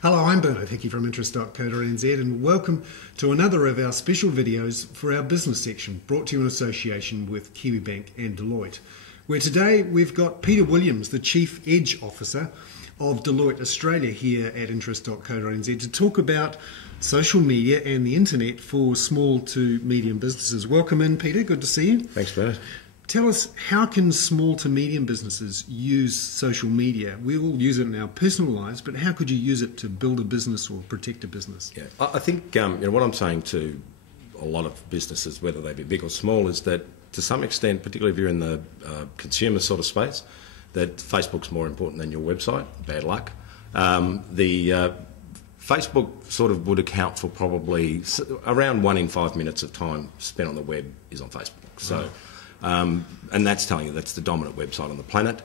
Hello, I'm Bernard Hickey from interest.co.nz and welcome to another of our special videos for our business section, brought to you in association with KiwiBank and Deloitte, where today we've got Peter Williams, the Chief Edge Officer of Deloitte Australia here at interest.co.nz to talk about social media and the internet for small to medium businesses. Welcome in, Peter. Good to see you. Thanks, Bernard. Tell us, how can small to medium businesses use social media? We all use it in our personal lives, but how could you use it to build a business or protect a business? Yeah, I think what I'm saying to a lot of businesses, whether they be big or small, is that to some extent, particularly if you're in the consumer sort of space, that Facebook's more important than your website. Bad luck. Facebook sort of would account for probably around 1 in 5 minutes of time spent on the web is on Facebook. So. And that's telling you that's the dominant website on the planet.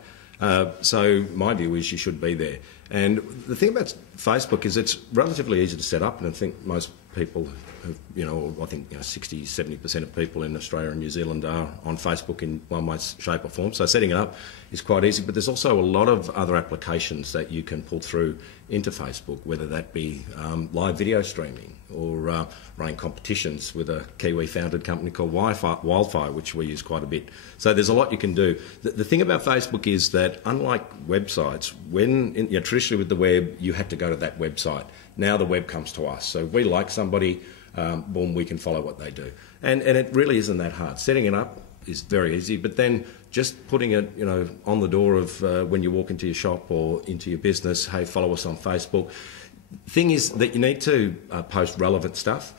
So my view is you should be there. And the thing about Facebook is it's relatively easy to set up, and I think most people, I think 60, 70% of people in Australia and New Zealand are on Facebook in one way, shape or form. So setting it up is quite easy, but there's also a lot of other applications that you can pull through into Facebook, whether that be live video streaming or running competitions with a Kiwi-founded company called Wildfire, which we use quite a bit. So there's a lot you can do. The thing about Facebook is that, unlike websites, when traditionally with the web, you had to go to that website. Now the web comes to us. So if we like somebody, boom, we can follow what they do. And it really isn't that hard. Setting it up is very easy, but then just putting it, on the door of when you walk into your shop or into your business, hey, follow us on Facebook. Thing is that you need to post relevant stuff.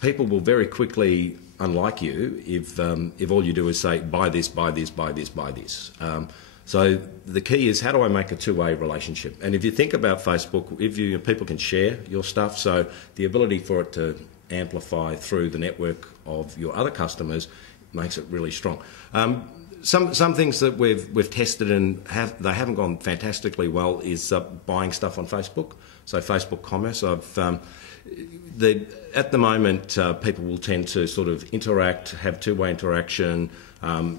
People will very quickly unlike you if all you do is say, buy this, buy this, buy this, buy this. So the key is, how do I make a two-way relationship? And if you think about Facebook, people can share your stuff, so the ability for it to amplify through the network of your other customers makes it really strong. Some things that we've tested and they haven't gone fantastically well is buying stuff on Facebook. So Facebook commerce. At the moment, people will tend to sort of interact, have two-way interaction,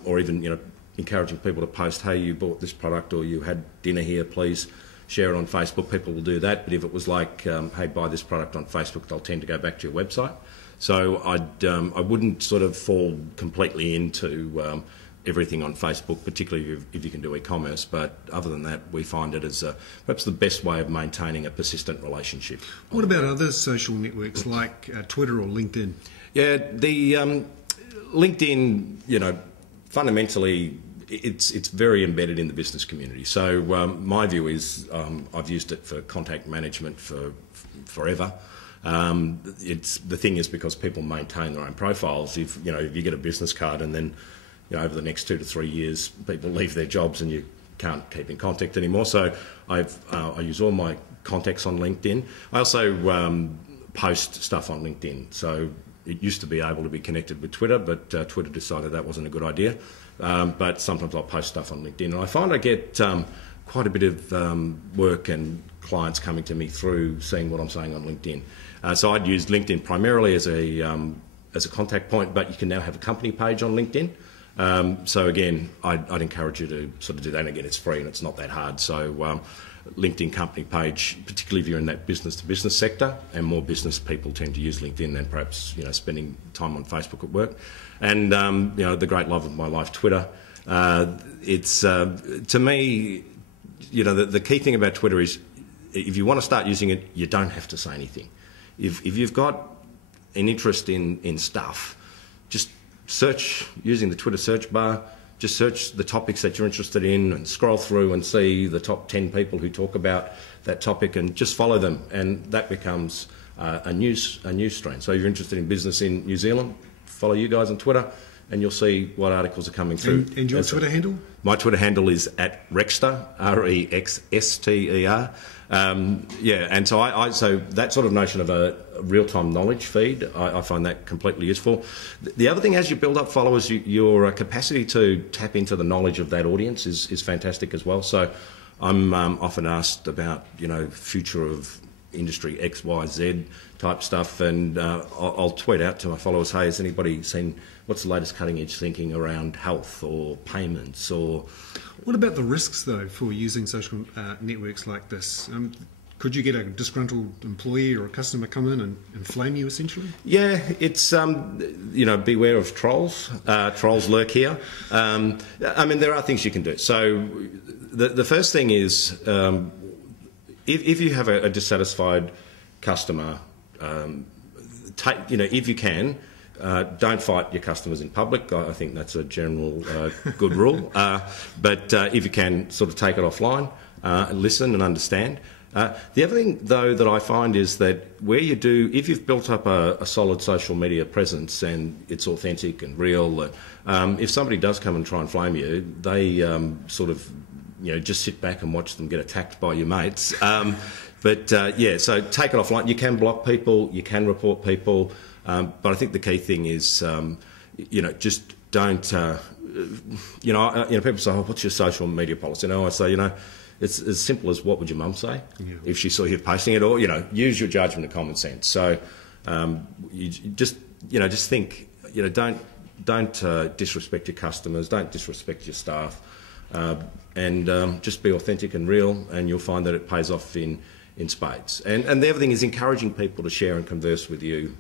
or even encouraging people to post, hey, you bought this product or you had dinner here, please share it on Facebook. People will do that. But if it was like, hey, buy this product on Facebook, they'll tend to go back to your website. So I wouldn't sort of fall completely into everything on Facebook, particularly if you can do e-commerce. But other than that, we find it as perhaps the best way of maintaining a persistent relationship. What about other social networks like Twitter or LinkedIn? Yeah, the LinkedIn, fundamentally, it's very embedded in the business community. So my view is I've used it for contact management for forever. The thing is, because people maintain their own profiles, if you get a business card and then over the next 2 to 3 years people leave their jobs and you can't keep in contact anymore. So I use all my contacts on LinkedIn. I also post stuff on LinkedIn. So it used to be able to be connected with Twitter, but Twitter decided that wasn't a good idea. But sometimes I'll post stuff on LinkedIn, and I find I get quite a bit of work and clients coming to me through seeing what I'm saying on LinkedIn. So I'd use LinkedIn primarily as a contact point, but you can now have a company page on LinkedIn. So again, I'd encourage you to sort of do that. And again, it's free and it's not that hard. So LinkedIn company page, particularly if you're in that business-to-business sector, and more business people tend to use LinkedIn than perhaps spending time on Facebook at work. And the great love of my life, Twitter. It's to me, the key thing about Twitter is, if you want to start using it, you don't have to say anything. If you've got an interest in stuff, just search using the Twitter search bar. Just search the topics that you're interested in and scroll through and see the top 10 people who talk about that topic and just follow them, and that becomes a news stream. So if you're interested in business in New Zealand, follow you guys on Twitter and you'll see what articles are coming through. And your Twitter handle? My Twitter handle is @Rexster, REXSTER. And so that sort of notion of a real-time knowledge feed, I find that completely useful. The other thing, as you build up followers, your capacity to tap into the knowledge of that audience is fantastic as well. So I'm often asked about, future of industry X, Y, Z type stuff, and I'll tweet out to my followers, hey, has anybody seen what's the latest cutting edge thinking around health or payments? Or what about the risks though for using social networks like this? Could you get a disgruntled employee or a customer come in and flame you, essentially? Yeah, it's, beware of trolls. Trolls lurk here. There are things you can do. So the first thing is, if you have a dissatisfied customer, if you can, don't fight your customers in public. I think that's a general good rule. But if you can, sort of take it offline, listen and understand. The other thing, though, that I find is that if you've built up a solid social media presence and it's authentic and real, if somebody does come and try and flame you, they just sit back and watch them get attacked by your mates. So take it offline. You can block people, you can report people, but I think the key thing is, just don't. People say, "Oh, what's your social media policy?" And I say, it's as simple as what would your mum say if she saw you posting it, or use your judgment and common sense. So you just think, don't disrespect your customers, don't disrespect your staff, and just be authentic and real, and you'll find that it pays off in spades. And the other thing is encouraging people to share and converse with you.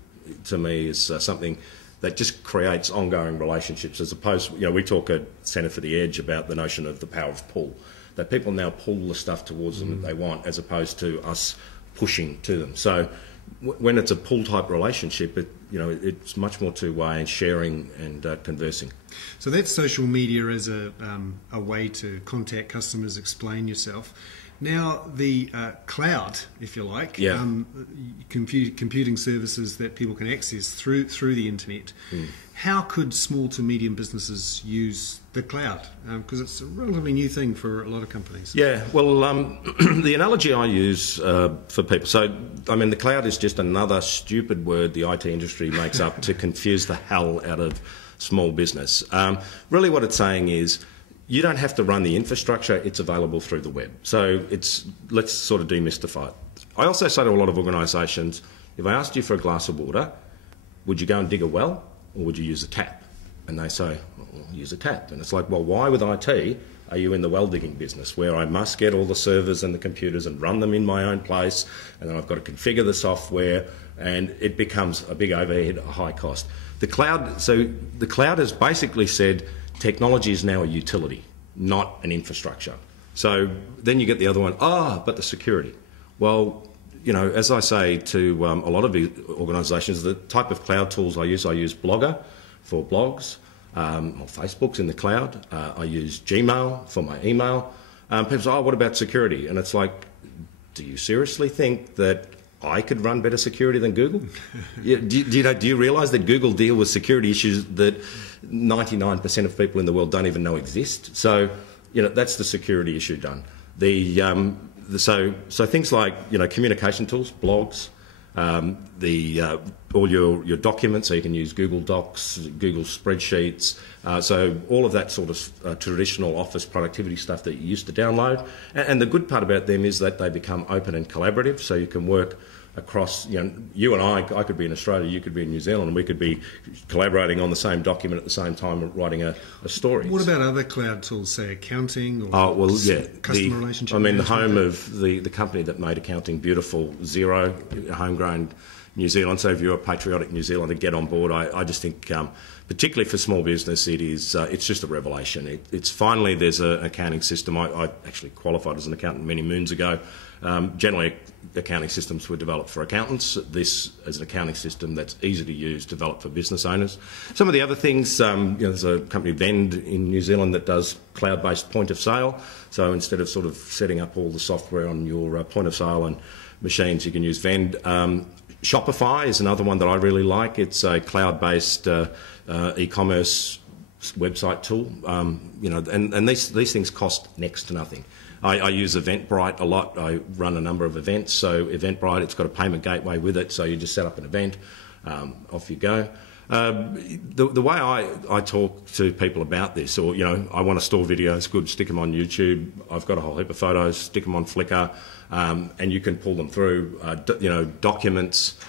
To me, is something that just creates ongoing relationships, as opposed, we talk at Centre for the Edge about the notion of the power of pull. That people now pull the stuff towards them that they want, as opposed to us pushing to them. So when it's a pull type relationship, it's much more two-way and sharing and conversing. So that's social media as a way to contact customers, explain yourself. Now the cloud, if you like, computing services that people can access through the internet. How could small to medium businesses use the cloud? Because it's a relatively new thing for a lot of companies. Yeah, well, the analogy I use for people, the cloud is just another stupid word the IT industry makes up to confuse the hell out of small business. Really what it's saying is, you don't have to run the infrastructure, it's available through the web. So let's sort of demystify it. I also say to a lot of organisations, if I asked you for a glass of water, would you go and dig a well or would you use a tap? And they say, well, use a tap. And it's like, well, why with IT are you in the well digging business, where I must get all the servers and the computers and run them in my own place, and then I've got to configure the software, and it becomes a big overhead, a high cost. The cloud has basically said, technology is now a utility, not an infrastructure. So then you get the other one, but the security. Well, as I say to a lot of organisations, the type of cloud tools I use Blogger for blogs, or Facebook's in the cloud. I use Gmail for my email. People say, what about security? And it's like, do you seriously think that I could run better security than Google? Do you realise that Google deal with security issues that 99% of people in the world don't even know exist? So, that's the security issue done. So things like, communication tools, blogs, all your documents, so you can use Google Docs, Google Spreadsheets, so all of that sort of traditional office productivity stuff that you used to download. And the good part about them is that they become open and collaborative, so you can work across, you and I could be in Australia, you could be in New Zealand, and we could be collaborating on the same document at the same time, writing a story. What about other cloud tools, say accounting or customer relationship? The home of the company that made accounting beautiful, Xero, homegrown New Zealand. So if you're a patriotic New Zealander, get on board. I just think, particularly for small business, it's just a revelation. It's finally there's an accounting system. I actually qualified as an accountant many moons ago. Generally, accounting systems were developed for accountants. This is an accounting system that's easy to use, developed for business owners. Some of the other things, there's a company, Vend, in New Zealand that does cloud-based point of sale. So instead of sort of setting up all the software on your point of sale and machines, you can use Vend. Shopify is another one that I really like. It's a cloud-based e-commerce website tool. And these things cost next to nothing. I use Eventbrite a lot. I run a number of events. So Eventbrite, it's got a payment gateway with it. So you just set up an event, off you go. The way I talk to people about this, or, I want to store videos, good, stick them on YouTube. I've got a whole heap of photos, stick them on Flickr, and you can pull them through, documents,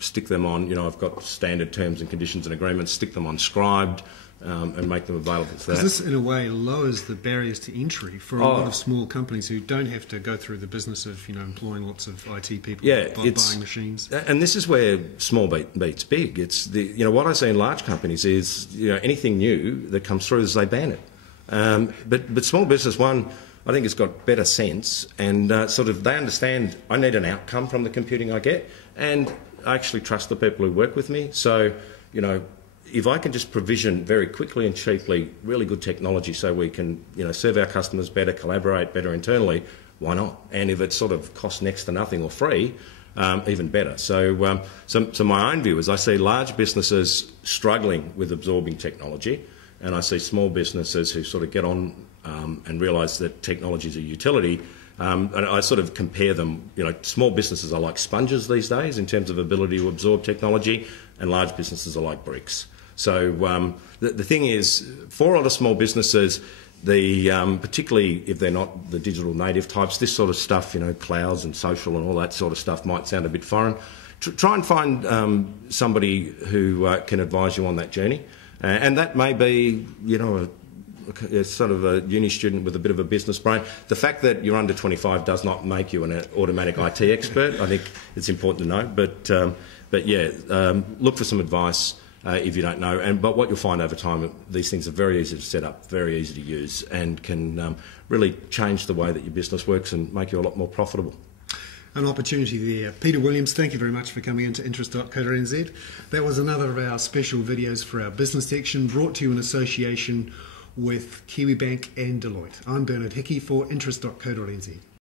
stick them on, I've got standard terms and conditions and agreements, stick them on Scribed, and make them available for that. This, in a way, lowers the barriers to entry for a lot of small companies who don't have to go through the business of employing lots of IT people, buying machines. And this is where small beats big. It's what I see in large companies is anything new that comes through is they ban it. But small business, one, I think it's got better sense, and they understand I need an outcome from the computing I get, and I actually trust the people who work with me. So if I can just provision very quickly and cheaply really good technology so we can serve our customers better, collaborate better internally, why not? And if it sort of costs next to nothing or free, even better. So my own view is I see large businesses struggling with absorbing technology, and I see small businesses who sort of get on and realise that technology is a utility. And I sort of compare them, small businesses are like sponges these days in terms of ability to absorb technology, and large businesses are like bricks. So the thing is, for a lot of small businesses, particularly if they're not the digital native types, this sort of stuff, clouds and social and all that sort of stuff might sound a bit foreign. Try and find somebody who can advise you on that journey. And that may be, sort of a uni student with a bit of a business brain. The fact that you're under 25 does not make you an automatic IT expert. I think it's important to know. But yeah, look for some advice if you don't know. But what you'll find over time, these things are very easy to set up, very easy to use, and can really change the way that your business works and make you a lot more profitable. An opportunity there. Peter Williams, thank you very much for coming into interest.co.nz. That was another of our special videos for our business section, brought to you in association with Kiwi Bank and Deloitte. I'm Bernard Hickey for interest.co.nz.